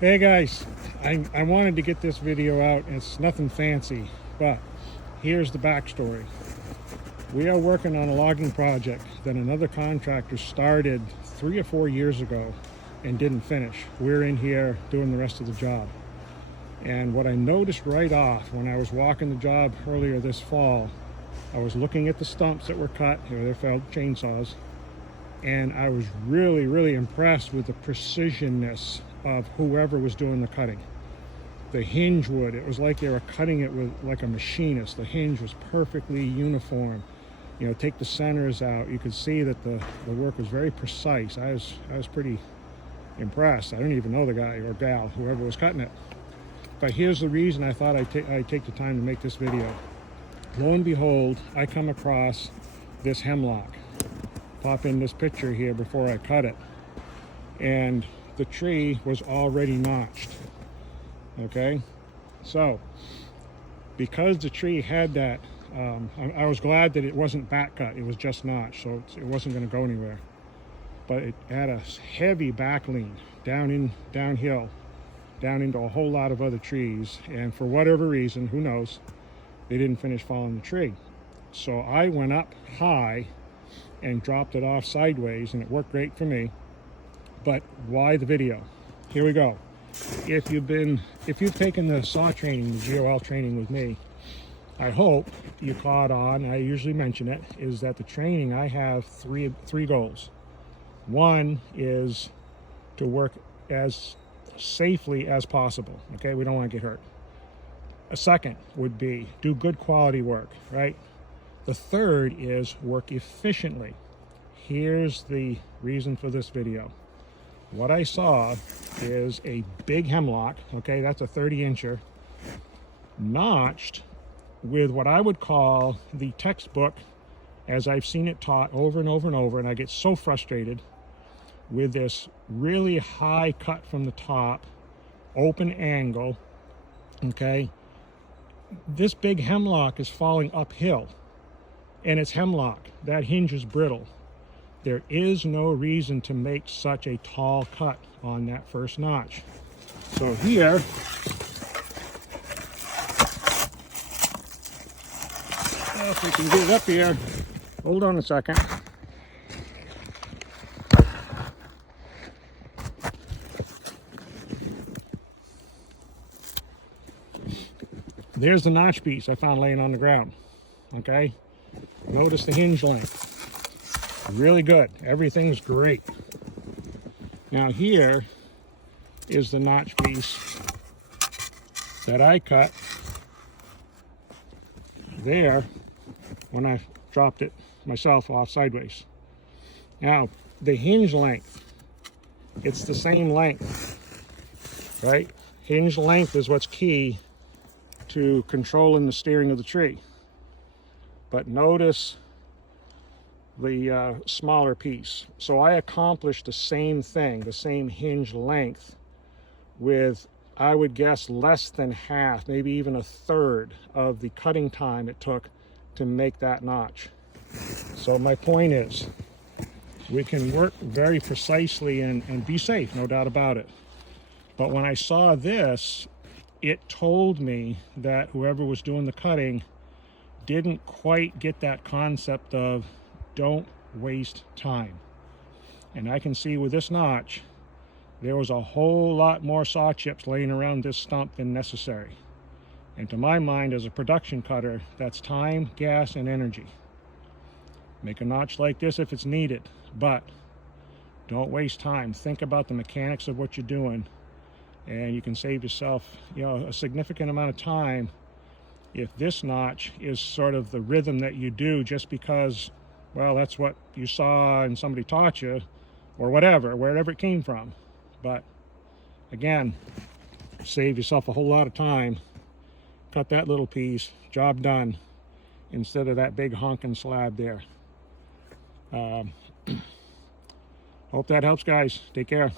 Hey guys, I wanted to get this video out. It's nothing fancy, but here's the backstory. We are working on a logging project that another contractor started 3 or 4 years ago and didn't finish. We're in here doing the rest of the job. And what I noticed right off when I was walking the job earlier this fall, I was looking at the stumps that were cut. Here, they're felled chainsaws. And I was really impressed with the precisionness of whoever was doing the cutting. The hinge wood, it was like they were cutting it with like a machinist. The hinge was perfectly uniform. You know, take the centers out, you could see that the work was very precise. I was pretty impressed. I don't even know the guy or gal, whoever was cutting it. But here's the reason I thought I'd take the time to make this video. Lo and behold, I come across this hemlock. Pop in this picture here before I cut it. And the tree was already notched. Okay, so because the tree had that, I was glad that it wasn't back cut, it was just notched, so it wasn't going to go anywhere. But it had a heavy back lean downhill, down into a whole lot of other trees, and for whatever reason, who knows, they didn't finish falling the tree. So I went up high and dropped it off sideways, and it worked great for me. But why the video? Here we go. If you've taken the saw training, the GOL training with me, I hope you caught on. I usually mention it, is that the training, I have three goals. One is to work as safely as possible. Okay, we don't want to get hurt. A second would be do good quality work, right? The third is work efficiently. Here's the reason for this video. What I saw is a big hemlock, okay, that's a 30-incher, notched with what I would call the textbook, as I've seen it taught over and over, and I get so frustrated with this really high cut from the top, open angle, okay? This big hemlock is falling uphill, and it's hemlock. That hinge is brittle. There is no reason to make such a tall cut on that first notch. So here, if we can get it up here, hold on a second. There's the notch piece I found laying on the ground, okay? Notice the hinge length. Really good. Everything's great. Now here is the notch piece that I cut there when I dropped it myself off sideways. Now the hinge length, it's the same length, right? Hinge length is what's key to controlling the steering of the tree. But notice the smaller piece. So I accomplished the same thing, the same hinge length, with, I would guess, less than half, maybe even a third of the cutting time it took to make that notch. So my point is, we can work very precisely and be safe, no doubt about it. But when I saw this, it told me that whoever was doing the cutting didn't quite get that concept of don't waste time. And I can see with this notch, there was a whole lot more saw chips laying around this stump than necessary. And to my mind, as a production cutter, that's time, gas, and energy. Make a notch like this if it's needed, but don't waste time. Think about the mechanics of what you're doing, and you can save yourself, you know, a significant amount of time if this notch is sort of the rhythm that you do just because, well, that's what you saw and somebody taught you, or whatever, wherever it came from. But again, save yourself a whole lot of time. Cut that little piece, job done, instead of that big honking slab there. Hope that helps, guys. Take care.